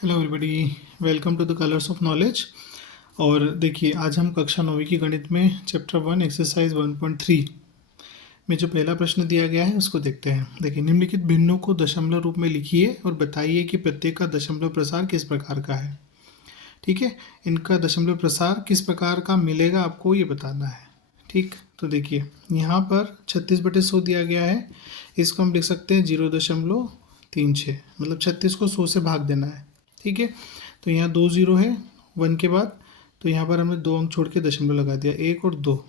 Hello everybody, welcome to the colours of knowledge. और देखिए, आज हम कक्षा 9वीं की गणित में चैप्टर 1 एक्सरसाइज 1.3 में जो पहला प्रश्न दिया गया है उसको देखते हैं। देखिए, निम्नलिखित भिन्नों को दशमलव रूप में लिखिए और बताइए कि प्रत्येक का दशमलव प्रसार किस प्रकार का है। ठीक है, इनका दशमलव प्रसार किस प्रकार का मिलेगा आपको ये बताना है। ठीक, तो देखिए यहाँ पर 36/100 दिया गया है। इसको हम लिख सकते हैं 0.36, मतलब 36 को 100 से भाग देना है। ठीक है, तो यहाँ 2 जीरो है 1 के बाद, तो यहाँ पर हमने 2 अंक छोड़ के दशमलव लगा दिया, 1 और 2।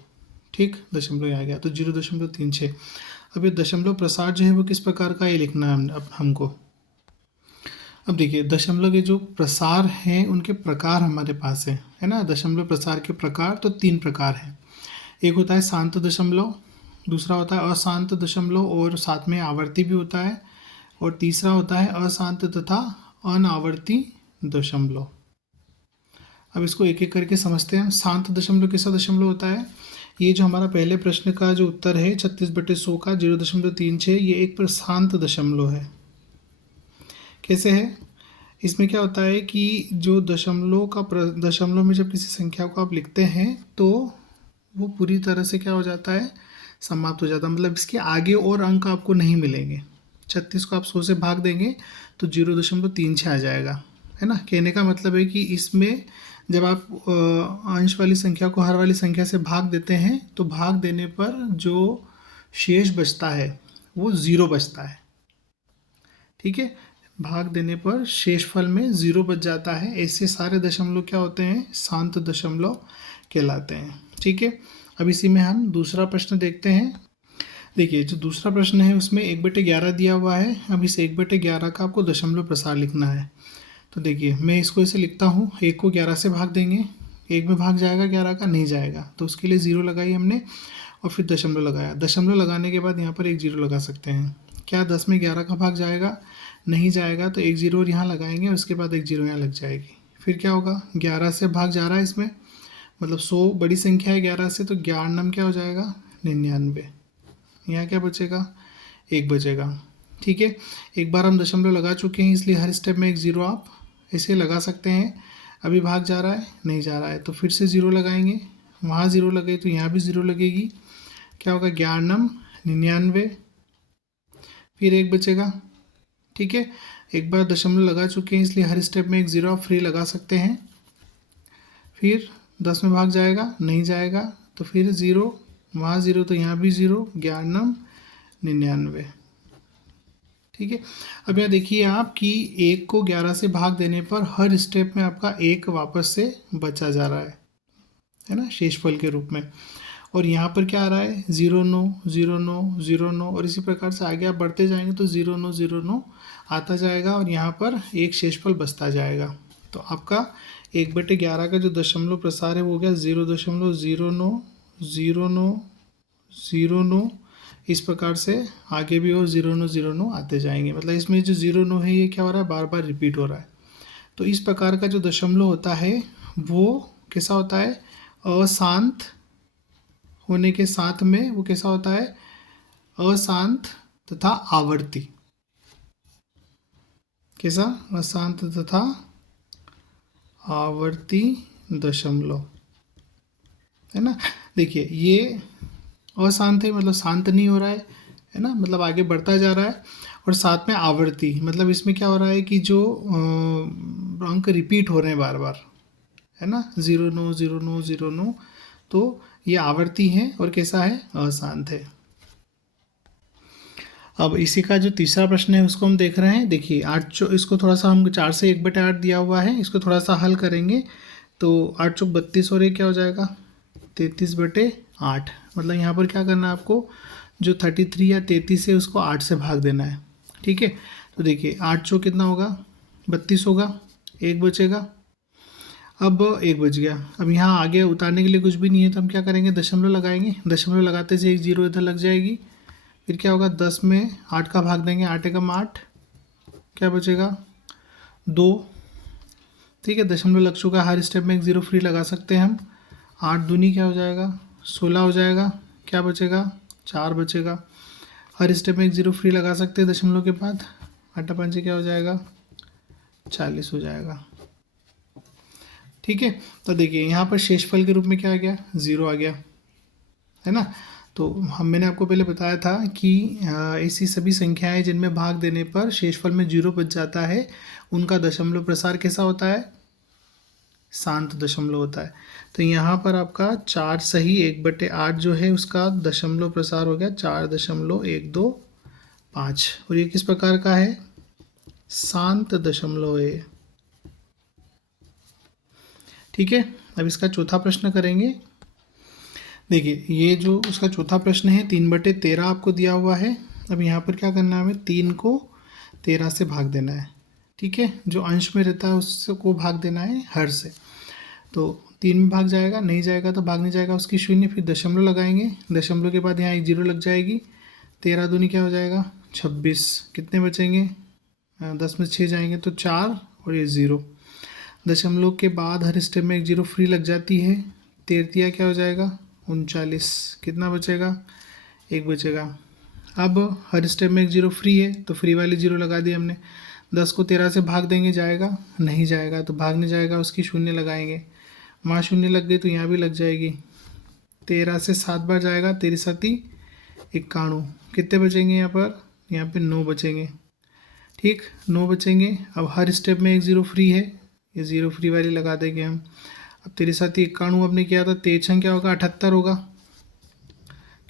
ठीक, दशमलव आ गया तो 0.36। अब ये दशमलव प्रसार जो है वो किस प्रकार का ये लिखना है अब हमको। अब देखिए, दशमलव के जो प्रसार हैं उनके प्रकार हमारे पास है ना। दशमलव प्रसार के प्रकार तो 3 प्रकार हैं। एक होता है शांत दशमलव, दूसरा होता है अशांत दशमलव और साथ में आवर्ती भी होता है, और तीसरा होता है अशांत तथा अनावर्ती दशमलव। अब इसको एक एक करके समझते हैं। शांत दशमलव कैसा दशमलव होता है? ये जो हमारा पहले प्रश्न का जो उत्तर है 36/100 का 0.36, ये एक शांत दशमलव है। कैसे है? इसमें क्या होता है कि जो दशमलव में जब किसी संख्या को आप लिखते हैं तो वो पूरी तरह से क्या हो जाता है, समाप्त हो जाता है। मतलब इसके आगे और अंक आपको नहीं मिलेंगे। 36 को आप 100 से भाग देंगे तो 0.36 आ जाएगा, है ना। कहने का मतलब है कि इसमें जब आप अंश वाली संख्या को हर वाली संख्या से भाग देते हैं तो भाग देने पर जो शेष बचता है वो 0 बचता है। ठीक है, भाग देने पर शेषफल में 0 बच जाता है। ऐसे सारे दशमलव क्या होते हैं, शांत दशमलव कहलाते हैं। ठीक है, अब इसी में हम दूसरा प्रश्न देखते हैं। देखिए, जो दूसरा प्रश्न है उसमें 1/11 दिया हुआ है। अब इस 1/11 का आपको दशमलव प्रसार लिखना है। तो देखिए, मैं इसको ऐसे लिखता हूँ, 1 को 11 से भाग देंगे, 1 में भाग जाएगा 11 का, नहीं जाएगा, तो उसके लिए 0 लगाई हमने और फिर दशमलव लगाया। दशमलव लगाने के बाद यहाँ पर एक 0 लगा सकते हैं। क्या 10 में 11 का भाग जाएगा? नहीं जाएगा, तो एक 0 और यहाँ लगाएंगे और उसके बाद एक 0 यहाँ लग जाएगी। फिर क्या होगा, 11 से भाग जा रहा है इसमें, मतलब 100 बड़ी संख्या है 11 से, तो 11 क्या हो जाएगा, 99। यहाँ क्या बचेगा, 1 बचेगा। ठीक है, एक बार हम दशमलव लगा चुके हैं इसलिए हर स्टेप में एक 0 आप ऐसे लगा सकते हैं। अभी भाग जा रहा है, नहीं जा रहा है, तो फिर से 0 लगाएंगे, वहाँ 0 लगे तो यहाँ भी 0 लगेगी। क्या होगा, 11 99, फिर 1 बचेगा। ठीक है, एक बार दशमलव लगा चुके हैं इसलिए हर स्टेप में एक 0 आप फ्री लगा सकते हैं। फिर 10 में भाग जाएगा, नहीं जाएगा, तो फिर 0, वहाँ 0 तो यहाँ भी 0, 11 99। ठीक है, अब यहाँ देखिए आप कि 1 को 11 से भाग देने पर हर स्टेप में आपका 1 वापस से बचा जा रहा है ना, शेषफल के रूप में। और यहाँ पर क्या आ रहा है, 0 9 0 9 0 9, और इसी प्रकार से आगे आप बढ़ते जाएंगे तो 0 9 0 9 आता जाएगा और यहाँ पर एक शेषफल बचता जाएगा। तो आपका 1/11 का जो दशमलव प्रसार है वो हो गया 0.090909। इस प्रकार से आगे भी और 0 9 0 9 आते जाएंगे। मतलब इसमें जो 0 9 है ये क्या हो रहा है, बार बार रिपीट हो रहा है। तो इस प्रकार का जो दशमलव होता है वो कैसा होता है, अशांत होने के साथ में वो कैसा होता है, अशांत तथा आवर्ती। कैसा, अशांत तथा आवर्ती दशमलव, है ना। देखिए, ये अशांत है, मतलब शांत नहीं हो रहा है ना, मतलब आगे बढ़ता जा रहा है। और साथ में आवर्ती, मतलब इसमें क्या हो रहा है कि जो अंक रिपीट हो रहे हैं बार बार, है ना, 0 9 0 9 0 9, तो ये आवर्ती है और कैसा है, अशांत है। अब इसी का जो तीसरा प्रश्न है उसको हम देख रहे हैं। देखिए, इसको थोड़ा सा हम 4 से 1/8 दिया हुआ है, इसको थोड़ा सा हल करेंगे तो 8 चौक 32 और ये क्या हो जाएगा, 33/8। मतलब यहाँ पर क्या करना है आपको, जो 33 या 33 है उसको 8 से भाग देना है। ठीक है, तो देखिए 8 चौक कितना होगा, 32 होगा, 1 बचेगा। अब 1 बच गया। अब यहाँ आगे उतारने के लिए कुछ भी नहीं है तो हम क्या करेंगे, दशमलव लगाएंगे। दशमलव लगाते से एक 0 इधर लग जाएगी। फिर क्या होगा, 10 में 8 का भाग देंगे, 8 एकम 8, क्या बचेगा, 2। ठीक है, दशमलव लग चुका, हर स्टेप में एक 0 फ्री लगा सकते हैं हम। 8 दूनी क्या हो जाएगा, 16 हो जाएगा, क्या बचेगा, 4 बचेगा। हर स्टेप में एक 0 फ्री लगा सकते हैं दशमलव के बाद। 8 पंचे क्या हो जाएगा, 40 हो जाएगा। ठीक है, तो देखिए यहाँ पर शेषफल के रूप में क्या आ गया, 0 आ गया, है ना। तो मैंने आपको पहले बताया था कि ऐसी सभी संख्याएं जिनमें भाग देने पर शेषफल में 0 बच जाता है, उनका दशमलव प्रसार कैसा होता है, शांत दशमलव होता है। तो यहाँ पर आपका 4 सही 1/8 जो है उसका दशमलव प्रसार हो गया 4.125, और ये किस प्रकार का है, शांत दशमलव है। ठीक है, अब इसका चौथा प्रश्न करेंगे। देखिए ये जो उसका चौथा प्रश्न है, 3/13 आपको दिया हुआ है। अब यहाँ पर क्या करना है, हमें 3 को 13 से भाग देना है। ठीक है, जो अंश में रहता है उसको भाग देना है हर से। तो 3 में भाग जाएगा, नहीं जाएगा तो भाग नहीं जाएगा उसकी 0, फिर दशमलव लगाएंगे, दशमलव के बाद यहाँ एक 0 लग जाएगी, 13 दूनी क्या हो जाएगा 26, कितने बचेंगे 10 में 6 जाएंगे तो 4 और ये 0, दशमलव के बाद हर स्टेप में एक 0 फ्री लग जाती है, 13 क्या हो जाएगा 39, कितना बचेगा 1 बचेगा। अब हर स्टेप में एक 0 फ्री है तो फ्री वाली 0 लगा दी हमने, 10 को 13 से भाग देंगे, जाएगा नहीं जाएगा तो भाग नहीं जाएगा उसकी 0 लगाएंगे, वहाँ 0 लग गई तो यहाँ भी लग जाएगी, 13 से 7 बार जाएगा, 13 7 91, कितने बचेंगे यहाँ पे 9 बचेंगे। ठीक, 9 बचेंगे। अब हर स्टेप में एक 0 फ्री है, ये 0 फ्री वाली लगा देंगे हम। अब 13 7 91 हमने किया था, 13 क्या होगा 78 होगा,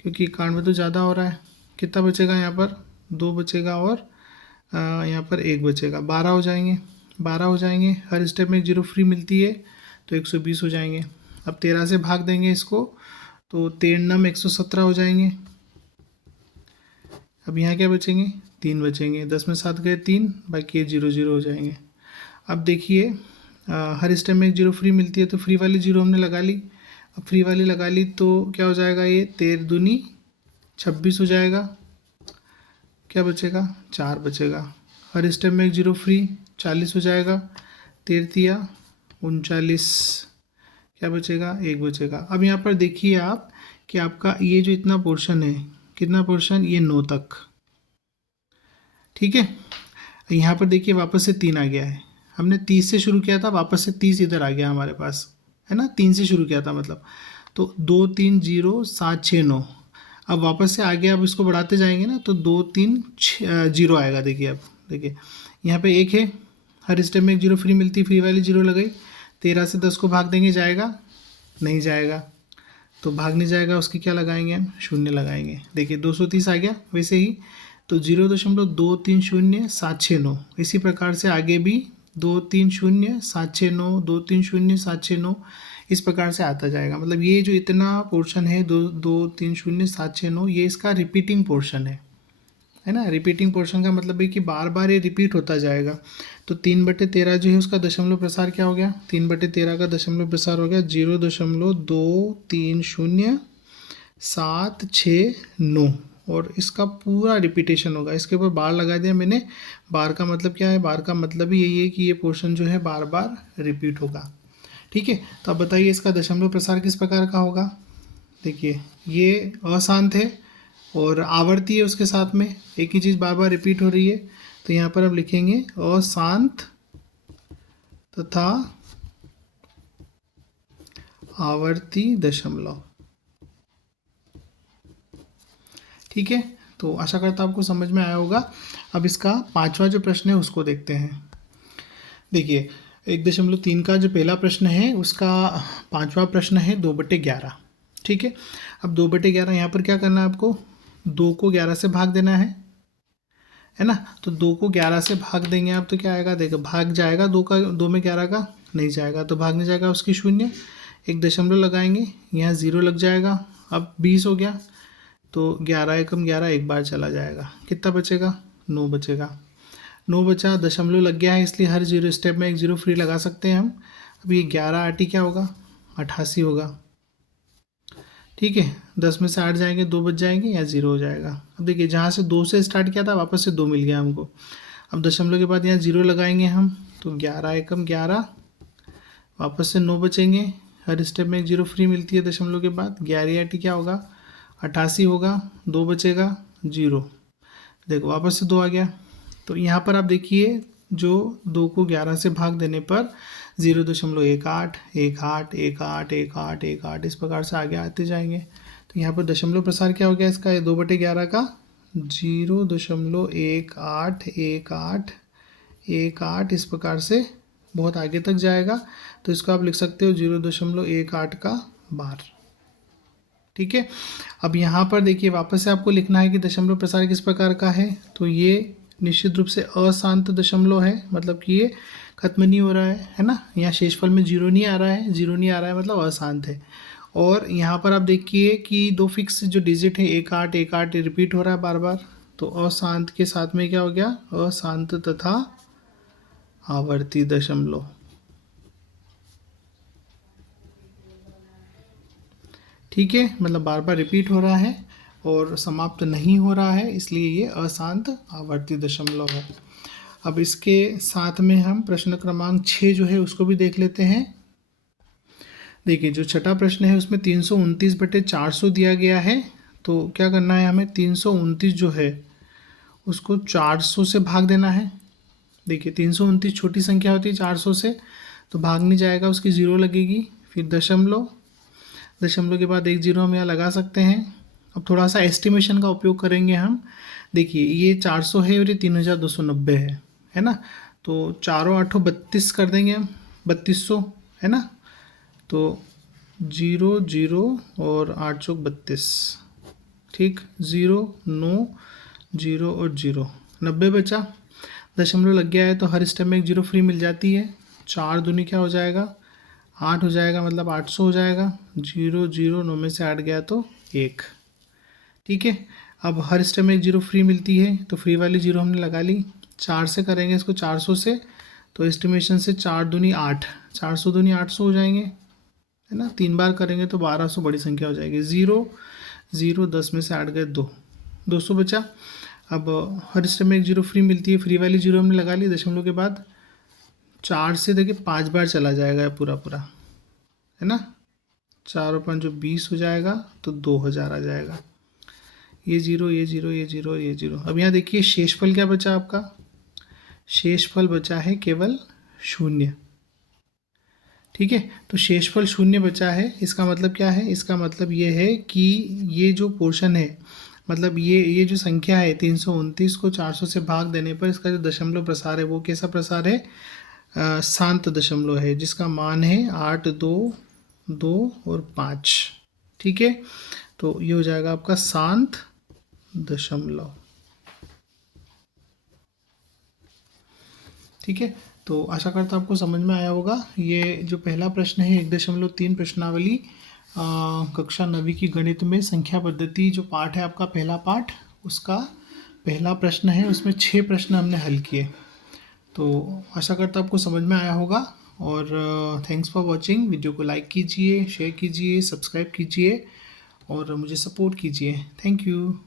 क्योंकि 91 तो ज़्यादा हो रहा है। कितना बचेगा यहाँ पर 2 बचेगा, और यहाँ पर 1 बचेगा, 12 हो जाएंगे, 12 हो जाएंगे। हर स्टेप में 0 फ्री मिलती है तो 120 हो जाएंगे। अब 13 से भाग देंगे इसको तो 13 117 हो जाएंगे। अब यहाँ क्या बचेंगे 3 बचेंगे, 10 में 7 गए 3, बाकी ये 0 0 हो जाएंगे। अब देखिए हर स्टेप में एक 0 फ्री मिलती है तो फ्री वाली 0 हमने लगा ली। अब फ्री वाली लगा ली तो क्या हो जाएगा, ये 13 दूनी 26 हो जाएगा, क्या बचेगा 4 बचेगा। हर स्टेप में एक 0 फ्री 40 हो जाएगा, 13 39, क्या बचेगा 1 बचेगा। अब यहाँ पर देखिए आप कि आपका ये जो इतना पोर्शन है, कितना पोर्शन, ये 9 तक। ठीक है, यहाँ पर देखिए वापस से 3 आ गया है, हमने 30 से शुरू किया था, वापस से 30 इधर आ गया हमारे पास, है ना, 3 से शुरू किया था मतलब, तो 2 3 0 7 6 9, अब वापस से आ गया। अब इसको बढ़ाते जाएंगे ना तो 2 3 0 आएगा। देखिए अब देखिए यहाँ पे 1 है, हर स्टेप में एक 0 फ्री मिलती, फ्री वाली 0 लगाई, 13 से 10 को भाग देंगे, जाएगा नहीं जाएगा तो भाग नहीं जाएगा, उसकी क्या लगाएंगे हम 0 लगाएंगे। देखिए 230 आ गया। वैसे ही तो 0.230 769, इसी प्रकार से आगे भी 230 769 230 769, इस प्रकार से आता जाएगा। मतलब ये जो इतना पोर्शन है 230 769, ये इसका रिपीटिंग पोर्शन है ना। रिपीटिंग पोर्शन का मतलब है कि बार बार ये रिपीट होता जाएगा। तो 3/13 जो है उसका दशमलव प्रसार क्या हो गया, 3/13 का दशमलव प्रसार हो गया 0.230 769, और इसका पूरा रिपीटेशन होगा। इसके ऊपर बार लगा दिया मैंने, बार का मतलब क्या है, बार का मतलब ही यही है कि ये पोर्शन जो है बार बार रिपीट होगा। ठीक है, तो अब बताइए इसका दशमलव प्रसार किस प्रकार का होगा। देखिए ये अशांत है और आवर्ती है, उसके साथ में एक ही चीज़ बार बार रिपीट हो रही है, तो यहाँ पर हम लिखेंगे अशांत तथा आवर्ती दशमलव। ठीक है, तो आशा करता आपको समझ में आया होगा। अब इसका 5वां जो प्रश्न है उसको देखते हैं। देखिए 1.3 का जो पहला प्रश्न है उसका 5वां प्रश्न है 2/11। ठीक है, अब 2/11 यहाँ पर क्या करना है आपको, 2 को 11 से भाग देना है ना। तो 2 को 11 से भाग देंगे आप तो क्या आएगा, देखो भाग जाएगा 2 में 11 का, नहीं जाएगा तो भाग नहीं जाएगा उसकी 0, एक दशमलव लगाएंगे, यहाँ 0 लग जाएगा। अब 20 हो गया तो 11 एकम 11 एक बार चला जाएगा, कितना बचेगा 9 बचेगा। 9 बचा, दशमलव लग गया है इसलिए हर 0 स्टेप में एक 0 फ्री लगा सकते हैं हम। अब ये 11 8 क्या होगा 88 होगा। ठीक है, 10 में से 8 जाएंगे, 2 बच जाएंगे, या 0 हो जाएगा। अब देखिए जहाँ से 2 से स्टार्ट किया था वापस से 2 मिल गया हमको। अब दशमलव के बाद यहाँ 0 लगाएंगे हम, तो 11 एकम 11, वापस से 9 बचेंगे, हर स्टेप में एक 0 फ्री मिलती है दशमलव के बाद, 11 8 क्या होगा 88 होगा, 2 बचेगा 0। देखो वापस से 2 आ गया। तो यहाँ पर आप देखिए जो 2 को 11 से भाग देने पर 0.18 18 18 18 18 इस प्रकार से आगे आते जाएंगे। तो यहाँ पर दशमलव प्रसार क्या हो गया इसका, 2/11 का 0.1818 इस प्रकार से बहुत आगे तक जाएगा। तो इसको आप लिख सकते हो 0.18 का बार। ठीक है, अब यहाँ पर देखिए वापस से आपको लिखना है कि दशमलव प्रसार किस प्रकार का है। तो ये निश्चित रूप से अशांत दशमलव है, मतलब कि ये खत्म नहीं हो रहा है ना। यहाँ शेषफल में जीरो नहीं आ रहा है, जीरो नहीं आ रहा है मतलब अशांत है। और यहाँ पर आप देखिए कि 2 फिक्स जो डिजिट है 18 18 रिपीट हो रहा है बार बार। तो अशांत के साथ में क्या हो गया, अशांत तथा आवर्ती दशमलव। ठीक है, मतलब बार बार रिपीट हो रहा है और समाप्त नहीं हो रहा है, इसलिए ये अशांत आवर्ती दशमलव है। अब इसके साथ में हम प्रश्न क्रमांक 6 जो है उसको भी देख लेते हैं। देखिए जो छठा प्रश्न है उसमें 329/400 दिया गया है। तो क्या करना है हमें, 329 जो है उसको 400 से भाग देना है। देखिए 329 छोटी संख्या होती है 400 से, तो भाग नहीं जाएगा, उसकी ज़ीरो लगेगी, फिर दशमलव, दशमलव के बाद एक जीरो हम यहाँ लगा सकते हैं। अब थोड़ा सा एस्टिमेशन का उपयोग करेंगे हम। देखिए ये 400 है और ये 3290 है ना। तो चारों आठों 32 कर देंगे हम, 3200 है ना। तो 0 0 और 8 चौक 32, ठीक, 0 9 0 और 0 90 बचा। दशमलव लग गया है तो हर स्टेप में एक जीरो फ्री मिल जाती है। 4 दूनी क्या हो जाएगा, 8 हो जाएगा, मतलब 800 हो जाएगा। 0 0 9 में से 8 गया तो 1। ठीक है, अब हर स्टेप में एक जीरो फ्री मिलती है, तो फ्री वाली जीरो हमने लगा ली। 4 से करेंगे इसको 400 से, तो एस्टिमेशन से 4 दूनी 8, 400 दूनी 800 हो जाएंगे, है ना। 3 बार करेंगे तो 1200 बड़ी संख्या हो जाएगी। 0 0 10 में से 8 गए 2, 200 बचा। अब हर स्टेप में एक जीरो फ्री मिलती है, फ्री वाली जीरो हमने लगा ली। दशमलव के बाद 4 से देखिए 5 बार चला जाएगा पूरा पूरा, है ना। 4 और 5 जो 20 हो जाएगा, तो 2000 आ जाएगा। ये जीरो ये जीरो ये जीरो ये जीरो। अब यहाँ देखिए शेषफल क्या बचा आपका, शेषफल बचा है केवल 0। ठीक है, तो शेषफल 0 बचा है। इसका मतलब क्या है, इसका मतलब ये है कि ये जो पोर्शन है, मतलब ये जो संख्या है 329 को 400 से भाग देने पर इसका जो दशमलव प्रसार है वो कैसा प्रसार है, शांत दशमलव है, जिसका मान है 8 2 2 और 5। ठीक है, तो ये हो जाएगा आपका शांत दशमलव। ठीक है, तो आशा करता हूँ आपको समझ में आया होगा। ये जो पहला प्रश्न है 1.3 प्रश्नावली कक्षा 9वीं की गणित में संख्या पद्धति जो पाठ है आपका पहला पाठ, उसका पहला प्रश्न है, उसमें 6 प्रश्न हमने हल किए। तो आशा करता हूँ आपको समझ में आया होगा। और थैंक्स फॉर वॉचिंग। वीडियो को लाइक कीजिए, शेयर कीजिए, सब्सक्राइब कीजिए और मुझे सपोर्ट कीजिए। Thank you.